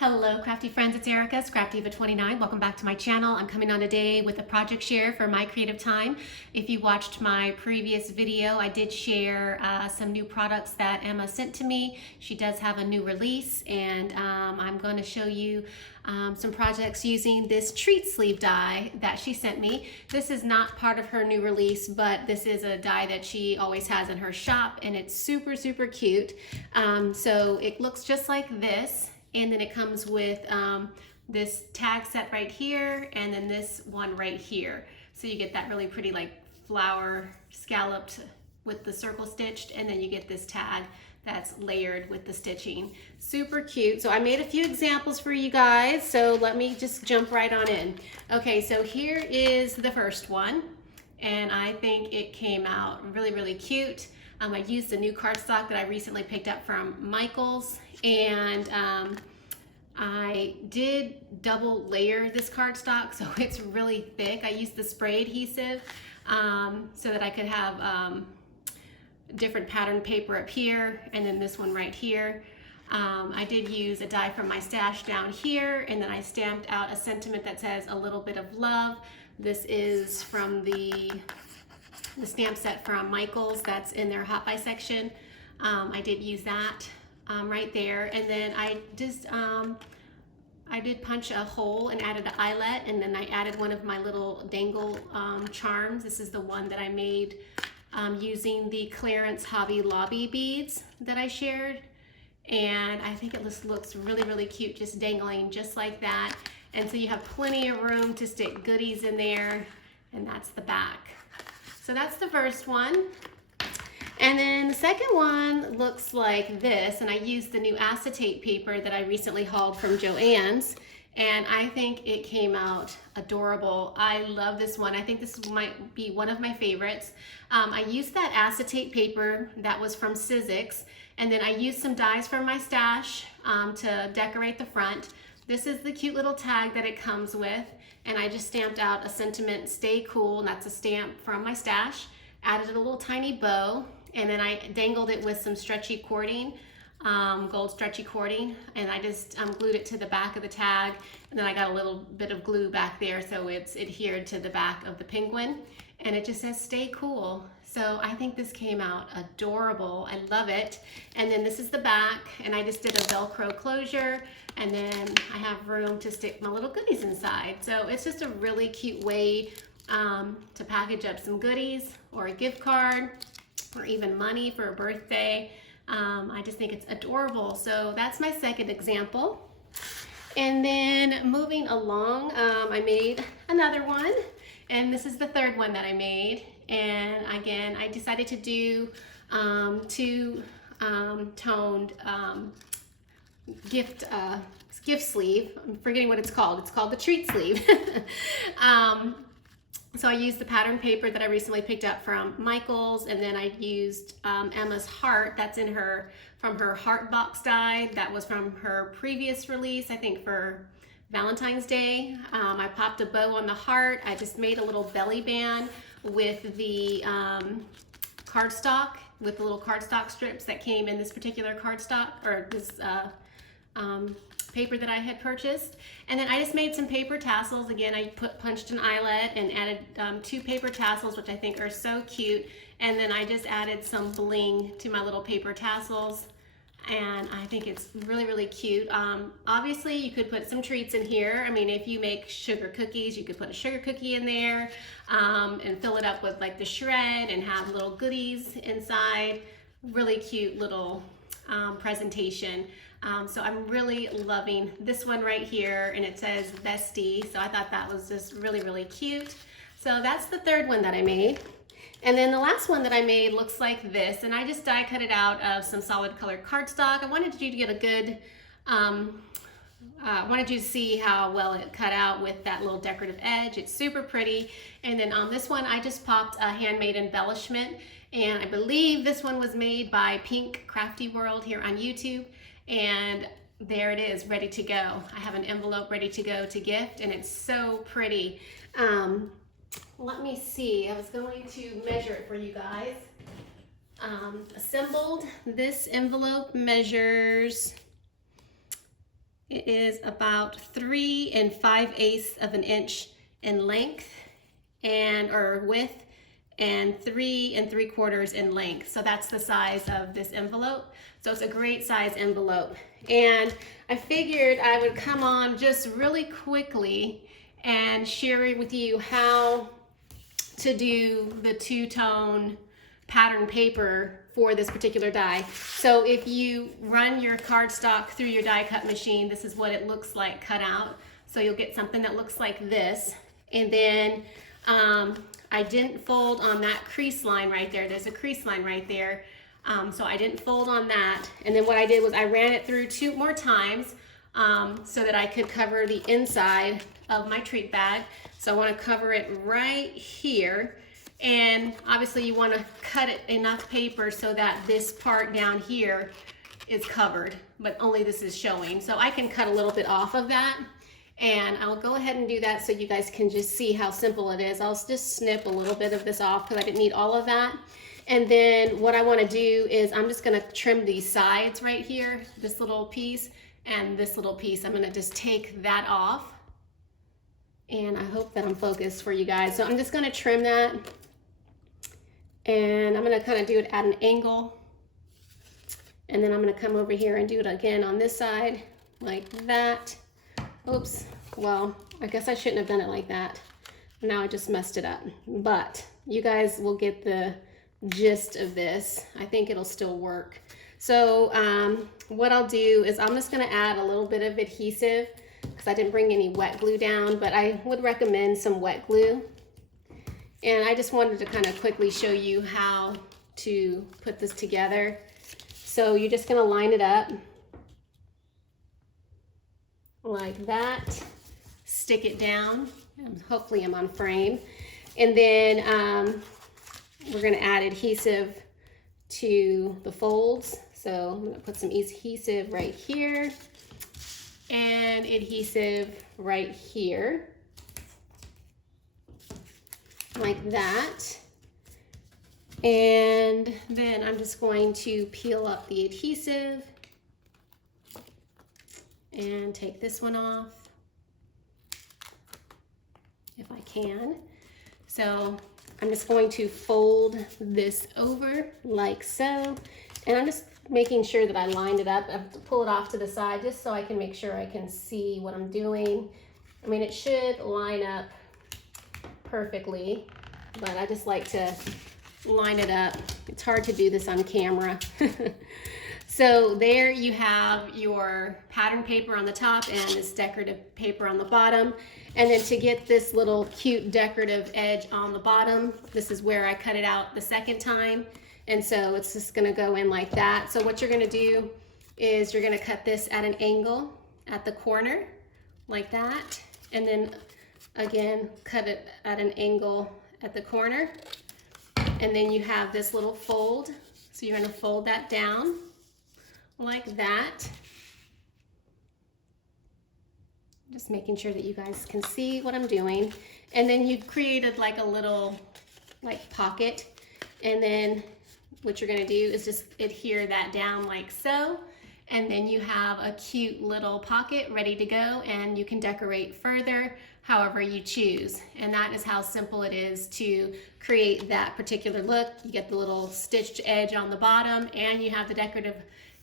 Hello crafty friends, it's Erica, ScrapDiva29. Welcome back to my channel. I'm coming on today with a project share for my creative time. If you watched my previous video, I did share some new products that Emma sent to me. She does have a new release, and I'm going to show you some projects using this treat sleeve die that she sent me. This is not part of her new release, but this is a die that she always has in her shop, and it's super cute. So it looks just like this. And then it comes with this tag set right here, and then this one right here. So you get that really pretty like flower scalloped with the circle stitched, and then you get this tag that's layered with the stitching. Super cute. So I made a few examples for you guys, so let me just jump right on in. Okay, so here is the first one, and I think it came out really cute. I used a new cardstock that I recently picked up from Michaels, and I did double layer this cardstock, so it's really thick. I used the spray adhesive so that I could have different pattern paper up here, and then this one right here. I did use a die from my stash down here, and then I stamped out a sentiment that says "a little bit of love." This is from the stamp set from Michaels that's in their Hot Buy section. I did use that right there, and then I did punch a hole and added an eyelet, and then I added one of my little dangle charms. This is the one that I made using the Clarence Hobby Lobby beads that I shared, and I think it just looks really cute, just dangling just like that. And so you have plenty of room to stick goodies in there, and that's the back. So that's the first one. And then the second one looks like this, and I used the new acetate paper that I recently hauled from Joann's, and I think it came out adorable. I love this one. I think this might be one of my favorites. I used that acetate paper that was from Sizzix, and then I used some dies from my stash to decorate the front. This is the cute little tag that it comes with, and I just stamped out a sentiment, "Stay cool," and that's a stamp from my stash. Added a little tiny bow, and then I dangled it with some stretchy cording, gold stretchy cording, and I just glued it to the back of the tag, and then I got a little bit of glue back there so it's adhered to the back of the penguin, and it just says "Stay cool." So I think this came out adorable. I love it. And then this is the back, and I just did a Velcro closure, and then I have room to stick my little goodies inside. So it's just a really cute way to package up some goodies or a gift card or even money for a birthday. I just think it's adorable. So that's my second example. And then moving along, I made another one, and this is the third one that I made. And again, I decided to do two toned gift sleeve. I'm forgetting what it's called. It's called the treat sleeve. So I used the pattern paper that I recently picked up from Michaels, and then I used Emma's heart that's in her, from her heart box die that was from her previous release, I think for Valentine's Day. I popped a bow on the heart. I just made a little belly band with the cardstock, with the little cardstock strips that came in this particular cardstock, or this paper that I had purchased. And then I just made some paper tassels. Again, I punched an eyelet and added 2 paper tassels, which I think are so cute. And then I just added some bling to my little paper tassels, and I think it's really cute. Obviously you could put some treats in here. I mean, if you make sugar cookies, you could put a sugar cookie in there and fill it up with like the shred and have little goodies inside. Really cute little presentation. So I'm really loving this one right here, and it says "Bestie," so I thought that was just really cute. So that's the third one that I made. And then the last one that I made looks like this, and I just die cut it out of some solid colored cardstock. I wanted you to get a good, I wanted you to see how well it cut out with that little decorative edge. It's super pretty. And then on this one, I just popped a handmade embellishment, and I believe this one was made by Pink Crafty World here on YouTube. And there it is, ready to go. I have an envelope ready to go to gift, and it's so pretty. Let me see, I was going to measure it for you guys. Assembled, this envelope measures It is about 3 5/8 of an inch in length or width, and 3 3/4 in length. So that's the size of this envelope. So it's a great size envelope. And I figured I would come on just really quickly and share with you how to do the two-tone pattern paper for this particular die. So if you run your cardstock through your die cut machine, this is what it looks like cut out. So you'll get something that looks like this. And then I didn't fold on that crease line right there. There's a crease line right there. So I didn't fold on that. And then what I did was I ran it through 2 more times so that I could cover the inside of my treat bag. So I want to cover it right here. And obviously you want to cut it enough paper so that this part down here is covered, but only this is showing. So I can cut a little bit off of that, and I'll go ahead and do that so you guys can just see how simple it is. I'll just snip a little bit of this off because I didn't need all of that. And then what I want to do is I'm just going to trim these sides right here, this little piece and this little piece. I'm going to just take that off. And I hope that I'm focused for you guys. So I'm just going to trim that. And I'm going to kind of do it at an angle. And then I'm going to come over here and do it again on this side like that. Oops. Well, I guess I shouldn't have done it like that. Now I just messed it up. But you guys will get the gist of this. I think it'll still work. So what I'll do is I'm just going to add a little bit of adhesive because I didn't bring any wet glue down, but I would recommend some wet glue. And I just wanted to kind of quickly show you how to put this together. So you're just going to line it up like that, stick it down, and hopefully I'm on frame. And then we're going to add adhesive to the folds. So I'm going to put some adhesive right here and adhesive right here. Like that. And then I'm just going to peel up the adhesive and take this one off if I can. So I'm just going to fold this over like so, and I'm just making sure that I lined it up. I have to pull it off to the side just so I can make sure I can see what I'm doing. I mean, it should line up perfectly, but I just like to line it up. It's hard to do this on camera. So there you have your pattern paper on the top and this decorative paper on the bottom. And then to get this little cute decorative edge on the bottom, this is where I cut it out the second time. And so it's just gonna go in like that. So what you're gonna do is you're gonna cut this at an angle at the corner like that. And then again, cut it at an angle at the corner. And then you have this little fold. So you're gonna fold that down like that. Just making sure that you guys can see what I'm doing. And then you've created like a little pocket. And then what you're gonna do is just adhere that down like so. And then you have a cute little pocket ready to go, and you can decorate further however you choose. And that is how simple it is to create that particular look. You get the little stitched edge on the bottom, and you have the decorative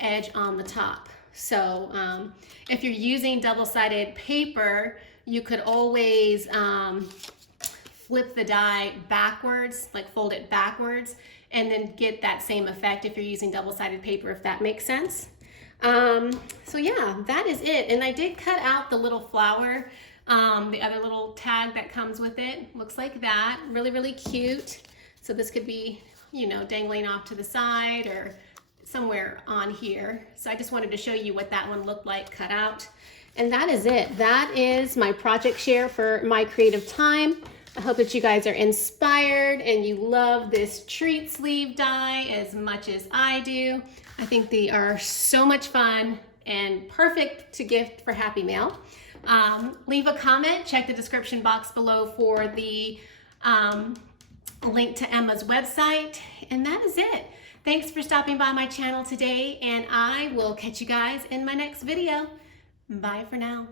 edge on the top. So if you're using double-sided paper, you could always flip the die backwards, like fold it backwards, and then get that same effect if you're using double-sided paper, if that makes sense. So yeah, that is it. And I did cut out the little flower, the other little tag that comes with it. Looks like that. Really, really cute. So this could be, you know, dangling off to the side or somewhere on here. So I just wanted to show you what that one looked like cut out. And that is it. That is my project share for my creative time. I hope that you guys are inspired and you love this treat sleeve die as much as I do. I think they are so much fun and perfect to gift for Happy Mail. Leave a comment, check the description box below for the link to Emma's website, and that is it. Thanks for stopping by my channel today, and I will catch you guys in my next video. Bye for now.